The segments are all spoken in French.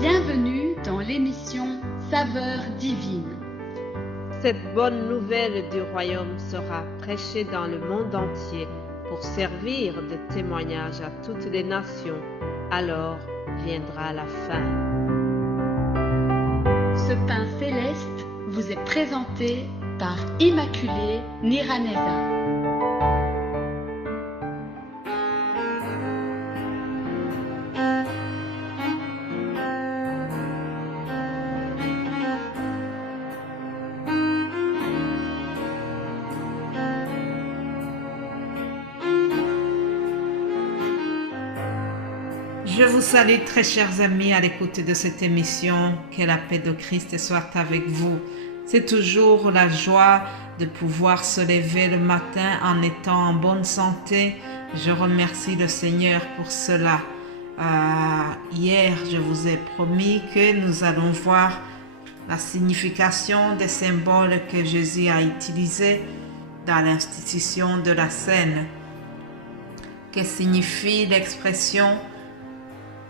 Bienvenue dans l'émission Saveurs divines. Cette bonne nouvelle du royaume sera prêchée dans le monde entier pour servir de témoignage à toutes les nations. Alors viendra la fin. Ce pain céleste vous est présenté par Immaculée Niraneza. Je vous salue très chers amis à l'écoute de cette émission. Que la paix de Christ soit avec vous. C'est toujours la joie de pouvoir se lever le matin en étant en bonne santé. Je remercie le Seigneur pour cela. Hier, je vous ai promis que nous allons voir la signification des symboles que Jésus a utilisés dans l'institution de la scène. Que signifie l'expression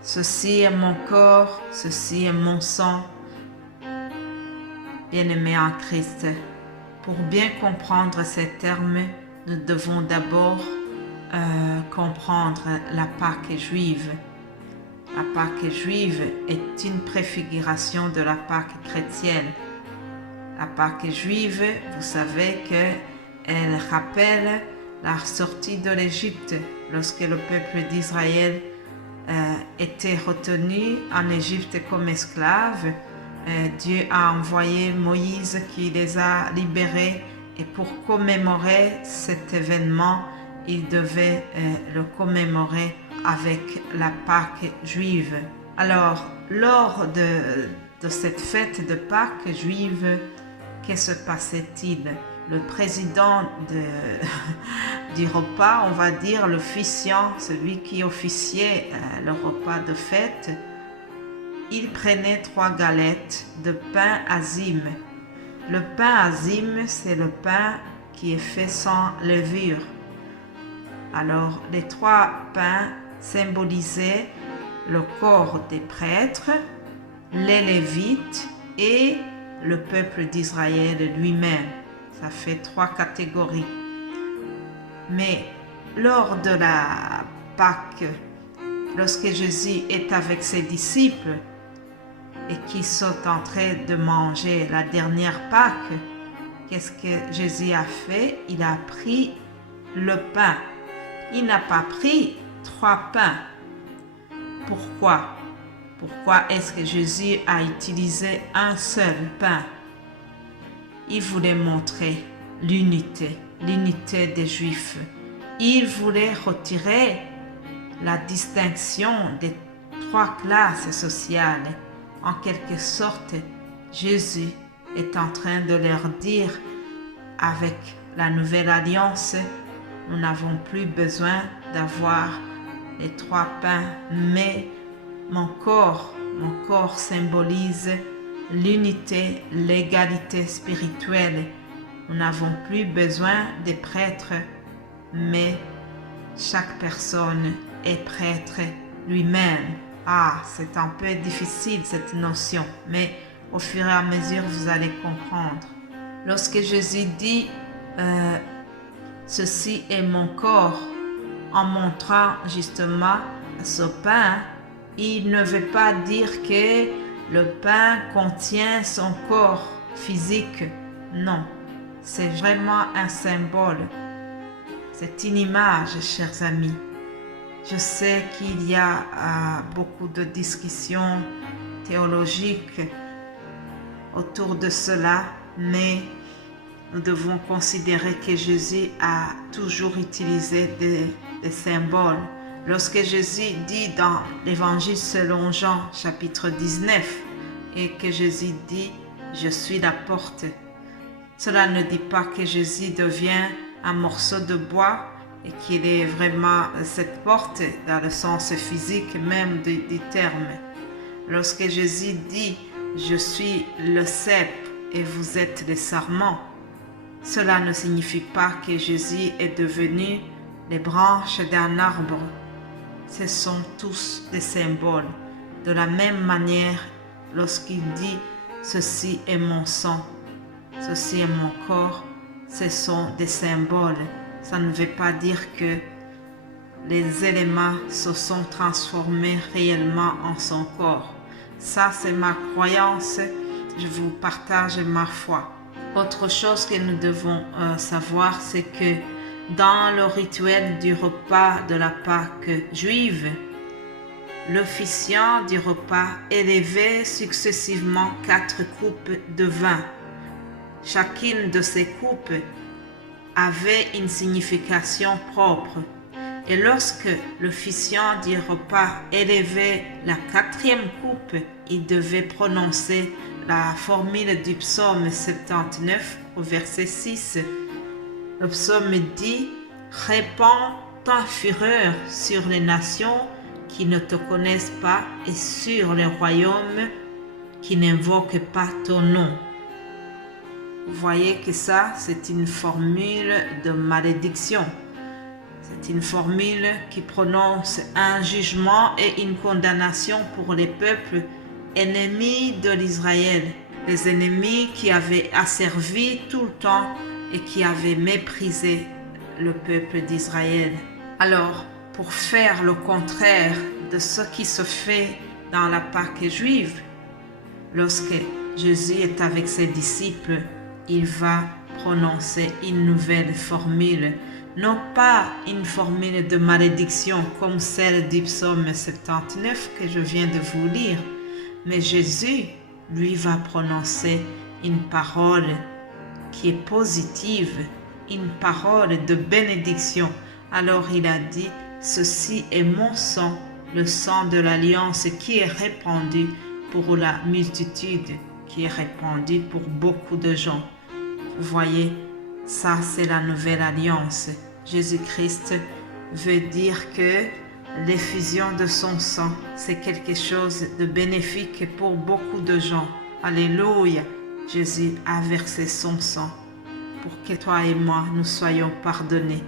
« Ceci est mon corps, ceci est mon sang ». Bien-aimés en Christ, pour bien comprendre ces termes, nous devons d'abord comprendre la Pâque juive. La Pâque juive est une préfiguration de la Pâque chrétienne. La Pâque juive, vous savez qu'elle rappelle la sortie de l'Égypte lorsque le peuple d'Israël était retenu en Égypte comme esclaves. Dieu a envoyé Moïse qui les a libérés, et pour commémorer cet événement, il devait le commémorer avec la Pâque juive. Alors, lors de cette fête de Pâques juive, que se passait-il? Le président du repas, on va dire l'officiant, celui qui officiait le repas de fête, il prenait 3 galettes de pain azime. Le pain azime, c'est le pain qui est fait sans levure. Alors, les 3 pains symbolisaient le corps des prêtres, les Lévites et le peuple d'Israël lui-même. Ça fait 3 catégories. Mais lors de la Pâque, lorsque Jésus est avec ses disciples et qu'ils sont en train de manger la dernière Pâque, qu'est-ce que Jésus a fait? Il a pris le pain. Il n'a pas pris 3 pains. Pourquoi? Pourquoi est-ce que Jésus a utilisé un seul pain? Il voulait montrer l'unité des Juifs. Il voulait retirer la distinction des 3 classes sociales. En quelque sorte, Jésus est en train de leur dire, avec la nouvelle alliance, nous n'avons plus besoin d'avoir les 3 pains, mais mon corps symbolise l'unité, l'égalité spirituelle. Nous n'avons plus besoin des prêtres, mais chaque personne est prêtre lui-même. C'est un peu difficile cette notion, mais au fur et à mesure, vous allez comprendre. Lorsque Jésus dit « Ceci est mon corps », en montrant justement ce pain, il ne veut pas dire que le pain contient son corps physique. Non, c'est vraiment un symbole. C'est une image, chers amis. Je sais qu'il y a beaucoup de discussions théologiques autour de cela, mais nous devons considérer que Jésus a toujours utilisé des symboles. Lorsque Jésus dit dans l'Évangile selon Jean, chapitre 19, et que Jésus dit « Je suis la porte », cela ne dit pas que Jésus devient un morceau de bois et qu'il est vraiment cette porte dans le sens physique même du terme. Lorsque Jésus dit « Je suis le cep et vous êtes les sarments », cela ne signifie pas que Jésus est devenu les branches d'un arbre. Ce sont tous des symboles. De la même manière, lorsqu'il dit « ceci est mon sang, ceci est mon corps », ce sont des symboles. Ça ne veut pas dire que les éléments se sont transformés réellement en son corps. Ça, c'est ma croyance. Je vous partage ma foi. Autre chose que nous devons savoir, c'est que dans le rituel du repas de la Pâque juive, l'officiant du repas élevait successivement 4 coupes de vin. Chacune de ces coupes avait une signification propre. Et lorsque l'officiant du repas élevait la 4e coupe, il devait prononcer la formule du psaume 79 au verset 6. Le psaume dit « Répands ta fureur sur les nations qui ne te connaissent pas et sur les royaumes qui n'invoquent pas ton nom. » Vous voyez que ça, c'est une formule de malédiction. C'est une formule qui prononce un jugement et une condamnation pour les peuples ennemis de l'Israël, les ennemis qui avaient asservi tout le temps et qui avaient méprisé le peuple d'Israël. Alors, pour faire le contraire de ce qui se fait dans la Pâque juive, lorsque Jésus est avec ses disciples, il va prononcer une nouvelle formule, non pas une formule de malédiction comme celle du psaume 79 que je viens de vous lire, mais Jésus, lui, va prononcer une parole qui est positive, une parole de bénédiction. Alors il a dit, « Ceci est mon sang, le sang de l'alliance qui est répandu pour la multitude, qui est répandu pour beaucoup de gens. » Vous voyez, ça c'est la nouvelle alliance. Jésus-Christ veut dire que l'effusion de son sang, c'est quelque chose de bénéfique pour beaucoup de gens. Alléluia! Jésus a versé son sang pour que toi et moi, nous soyons pardonnés.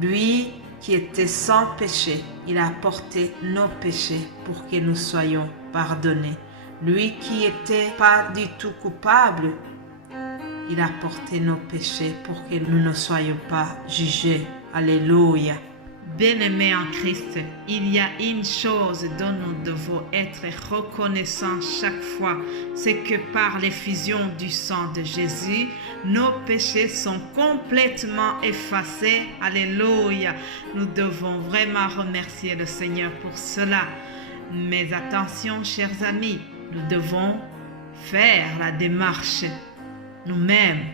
Lui qui était sans péché, il a porté nos péchés pour que nous soyons pardonnés. Lui qui n'était pas du tout coupable, il a porté nos péchés pour que nous ne soyons pas jugés. Alléluia. Bien-aimés en Christ, il y a une chose dont nous devons être reconnaissants chaque fois, c'est que par l'effusion du sang de Jésus, nos péchés sont complètement effacés. Alléluia. Nous devons vraiment remercier le Seigneur pour cela. Mais attention, chers amis, nous devons faire la démarche nous-mêmes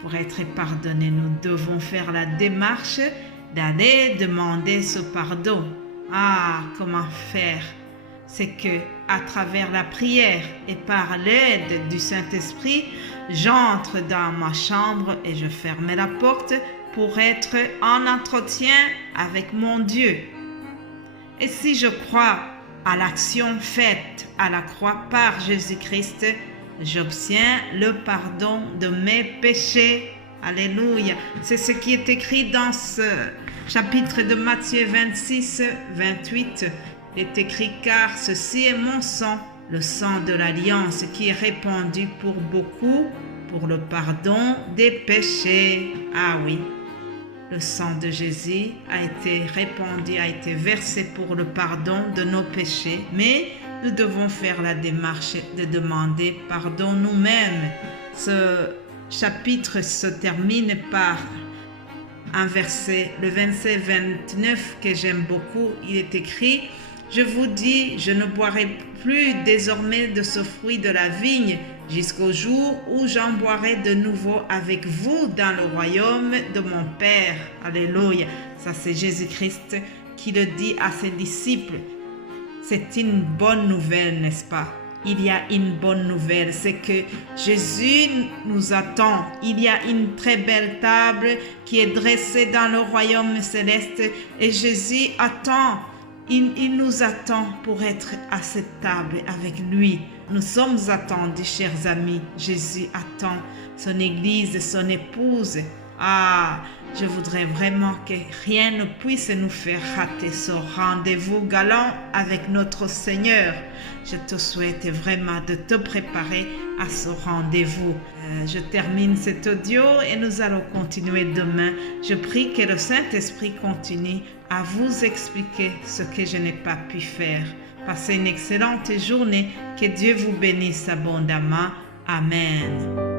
pour être pardonnés. Nous devons faire la démarche d'aller demander ce pardon. Ah, comment faire? C'est que à travers la prière et par l'aide du Saint-Esprit, j'entre dans ma chambre et je ferme la porte pour être en entretien avec mon Dieu. Et si je crois à l'action faite à la croix par Jésus-Christ, j'obtiens le pardon de mes péchés. Alléluia. C'est ce qui est écrit dans ce chapitre de Matthieu 26, 28. Il est écrit, car ceci est mon sang, le sang de l'alliance qui est répandu pour beaucoup, pour le pardon des péchés. Ah oui, le sang de Jésus a été répandu, a été versé pour le pardon de nos péchés, mais nous devons faire la démarche de demander pardon nous-mêmes. Ce chapitre se termine par un verset, le verset 29 que j'aime beaucoup. Il est écrit, « Je vous dis, je ne boirai plus désormais de ce fruit de la vigne jusqu'au jour où j'en boirai de nouveau avec vous dans le royaume de mon Père. » Alléluia. Ça c'est Jésus-Christ qui le dit à ses disciples. C'est une bonne nouvelle, n'est-ce pas? Il y a une bonne nouvelle, c'est que Jésus nous attend. Il y a une très belle table qui est dressée dans le royaume céleste et Jésus attend. Il nous attend pour être à cette table avec lui. Nous sommes attendus, chers amis. Jésus attend son église, son épouse. Ah, Je voudrais vraiment que rien ne puisse nous faire rater ce rendez-vous galant avec notre Seigneur. Je te souhaite vraiment de te préparer à ce rendez-vous. Je termine cet audio et nous allons continuer demain. Je prie que le Saint-Esprit continue à vous expliquer ce que je n'ai pas pu faire. Passez une excellente journée. Que Dieu vous bénisse abondamment. Amen.